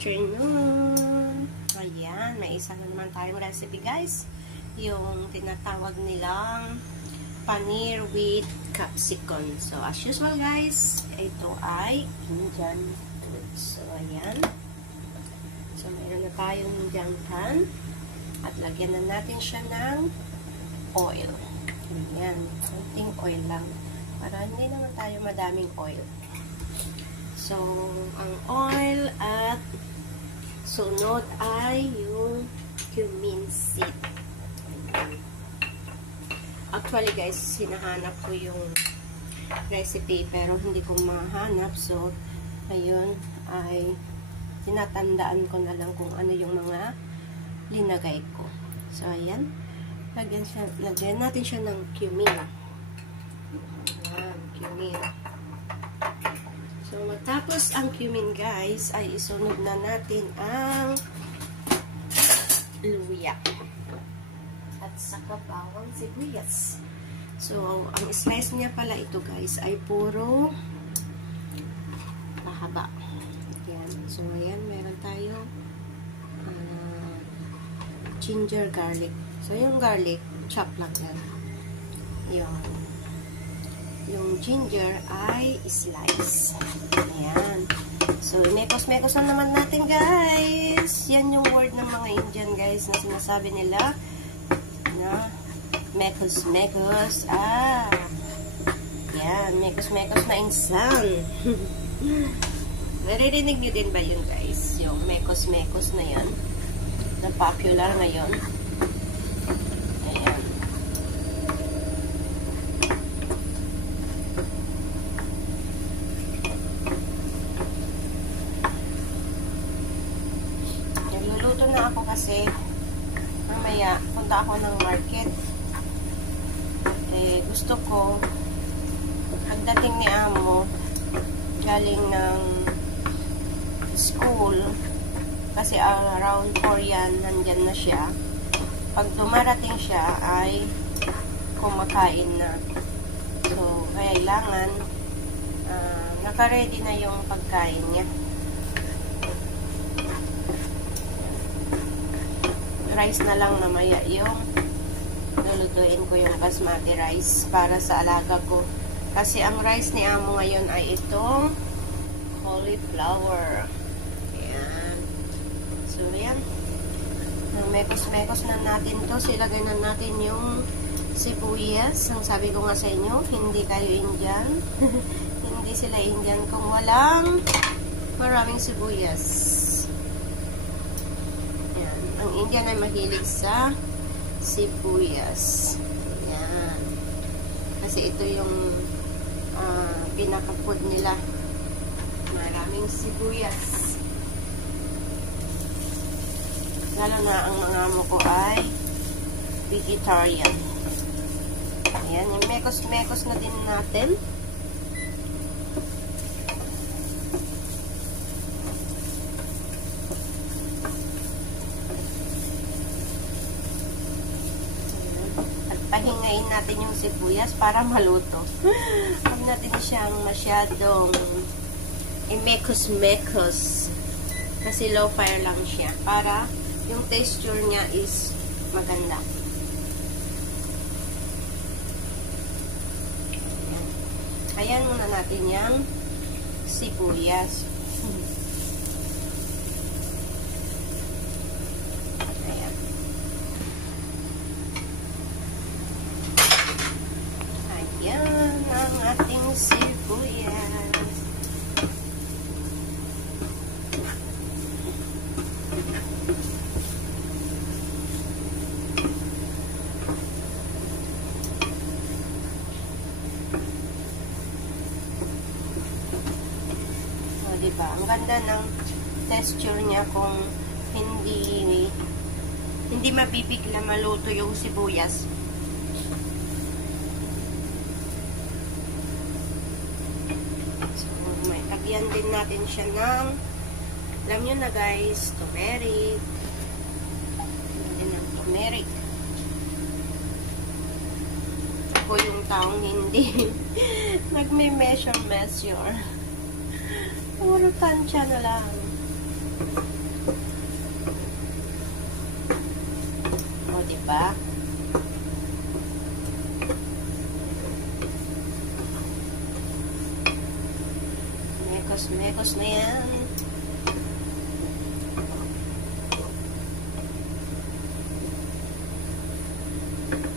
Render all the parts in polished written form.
afternoon. Ayan, may isa na naman tayong recipe guys. Yung tinatawag nilang paneer with capsicum. So, as usual guys, ito ay Indian food. So, ayan. So, mayroon na tayong Indian pan. At lagyan na natin siya ng oil. Ayan, konting oil lang. Para hindi naman tayo madaming oil. So, ang oil at sunod ay yung cumin seed. Actually guys, hinahanap ko yung recipe pero hindi ko mahanap. So, ayun ay tinatandaan ko na lang kung ano yung mga linagay ko. So, ayan. Lagyan natin siya ng cumin. Ayan, cumin. So, matapos ang cumin guys, ay isunod na natin ang luya. At saka bawang sibuyas. So, ang slice niya pala ito guys, ay puro mahaba. Ayan. So, ayan, meron tayo ginger garlic. So, yung garlic, chop lang yan. Yung ginger ay slice. Ayan. So, mekos-mekos na naman natin, guys. Yan yung word ng mga Indian, guys, na sinasabi nila na mekos-mekos. Yan. Mekos-mekos na insan. Naririnig nyo din ba yun, guys? Yung mekos-mekos na yan. Na popular ngayon. Ayan. Nagluluto na ako kasi mamaya punta ako ng market. Gusto ko pagdating ni Amo galing ng school kasi around 4 yan nandyan na siya. Pag dumarating siya ay kumakain na. So kailangan naka-ready na yung pagkain niya. Rice na lang namaya yung lulutuin ko yung basmati rice para sa alaga ko. Kasi ang rice ni Amo ngayon ay itong cauliflower. Ayan. So, ayan. Mekos-mekos na natin to. Silagay na natin yung sibuyas. Ang sabi ko nga sa inyo, hindi kayo Indian. Hindi sila Indian kung walang maraming sibuyas. Ang Indian ay mahilig sa sibuyas. Yan. Kasi ito yung pinaka-food nila. Maraming sibuyas. Lalo na ang mga amo ko ay vegetarian. Ayan. Yung mekos-mekos na din natin. Pahingayin natin yung sibuyas para maluto. Huwag natin siyang masyadong imekos-mekos. Kasi low fire lang siya. Para yung texture niya is maganda. Ayan muna natin yung sibuyas. Yan ang ating sibuyas. O, diba? Ang ganda ng texture niya kung hindi mabibigla maluto yung sibuyas. Lagyan din natin siya ng, alam nyo na guys, turmeric. Lagyan ng turmeric. Ako yung taong hindi nagme-measure. Puro tansya na lang. O, diba? Mekos na yan.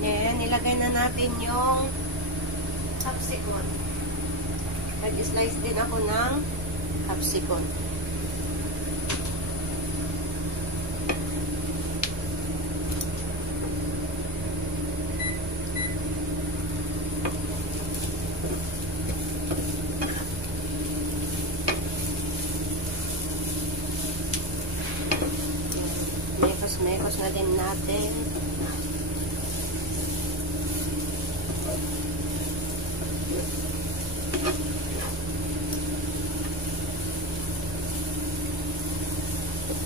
Yan, nilagay na natin yung capsicum. Nag-slice din ako ng capsicum. Mekos na din natin.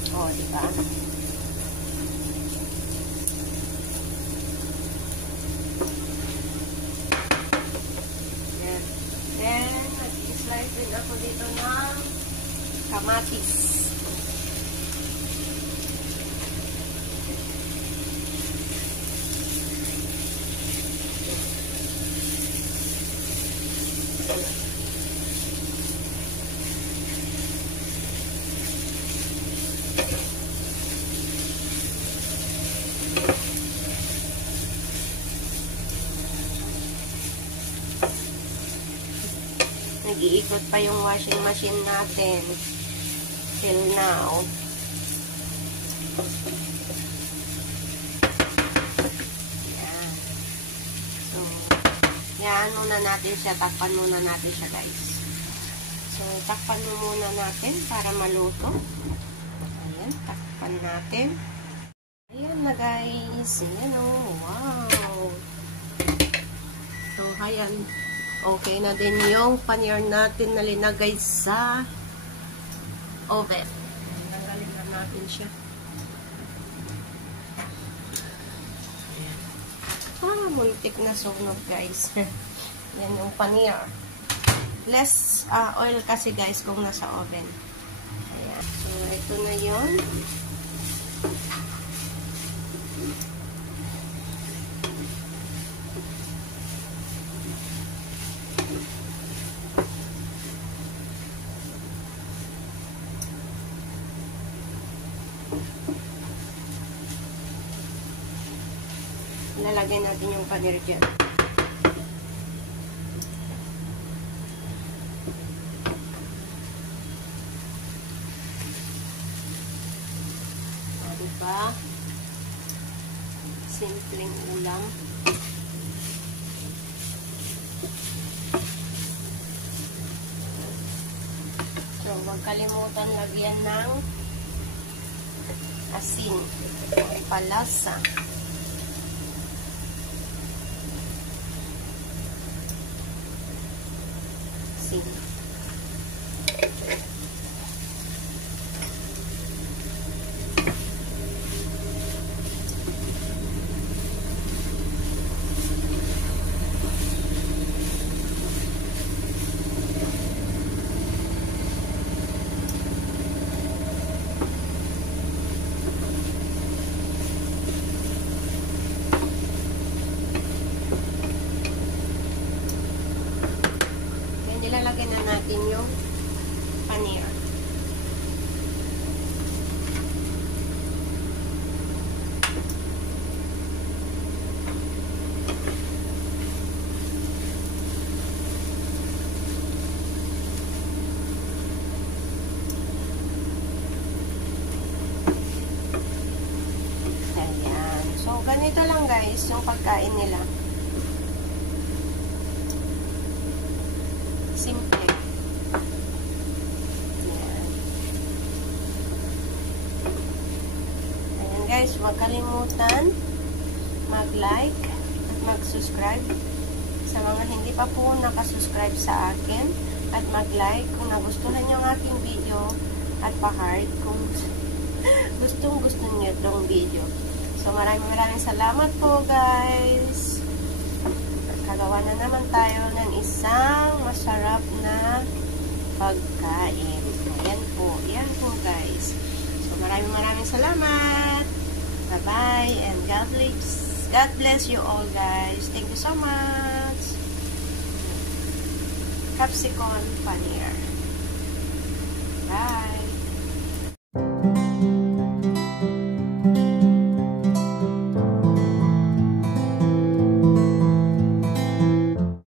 O, diba? Yan. Then, nag-slice din ako dito ng kamatis. Nag-iikot pa yung washing machine natin till now. Yan. So, yan muna natin siya. Takpan muna natin siya, guys. So, takpan muna natin para maluto. Ayan, takpan natin. Ayan na, guys. Ayan o. Wow. So, ayan. Okay na din yung paneer natin na linagay sa oven. Tanggalin na natin siya. Muntik na sunog, guys. Yan yung paneer. Less oil kasi, guys, kung nasa oven. Ayan. So, ito na yun. Lalagay natin yung paneer dyan. Diba? Simpleng ulam. So, huwag kalimutan lagyan ng asin o palasa. Asin. Ilalagay na natin yung paneer. Ayan. So, ganito lang, guys, yung pagkain nila. Simple. Ayan. Ayan, guys, huwag kalimutan mag-like at mag-subscribe sa mga hindi pa po nakasubscribe sa akin, at mag-like kung nagustuhan nyo ang aking video, at pa-heart kung gustong-gusto nyo itong video. So, maraming salamat po, guys. Kagawa na naman tayo ng isang masarap na pagkain. Ayan po. Ayan po, guys. salamat. Bye-bye and God bless you all, guys. Thank you so much. Capsicum paneer. Bye.